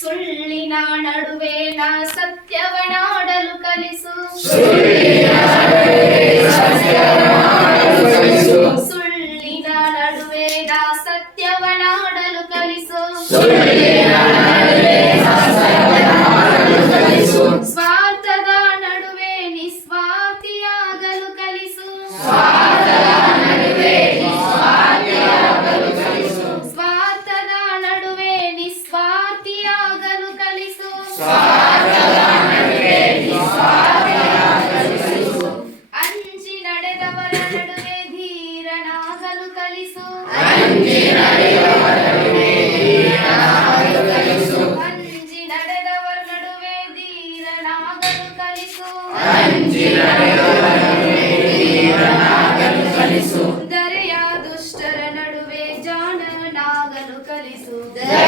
ಸುಳ್ಳಿನ ನಡುವೆ ನಾ ಸತ್ಯವನಾಡಲು ಕಲಿಸು. ಸುಳ್ಳಿನ ನಡುವೆ ನಾ ಸತ್ಯವನಾಡಲು ಕಲಿಸು. ಸ್ವಾರ್ಥದ ನಡುವೆ ನಿಸ್ವಾರ್ಥಿಯಾಗಲು ಕಲಿಸು. ಕಲಿಸು ಅಂಜಿ ನಡೆದವರ ನಡುವೆ ಧೀರನಾಗಲು ಕಲಿಸು ಅಂಜಿ ನಡೆದವರ ನಡುವೆ ಧೀರನಾಗಲು ಕಲಿಸು ದರೆಯ ದುಷ್ಟರ ನಡುವೆ ಜಾಣನಾಗಲು ಕಲಿಸು ಕಲಿಸು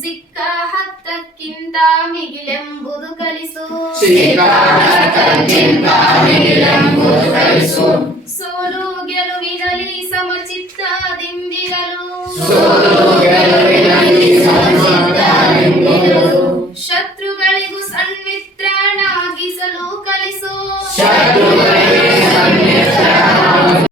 ಸಿಕ್ಕ ಹತ್ತಕ್ಕಿಂತ ಮಿಗಿಲೆಂಬುದು ಕಲಿಸು. ಸೋಲು ಗೆಲುವಿನಲ್ಲಿ ಸಮಚಿತ್ತದಿಂದಿರಲು. ಶತ್ರುಗಳಿಗೂ ಸನ್ಮಿತ್ರನಾಗಿಸಲು ಕಲಿಸು.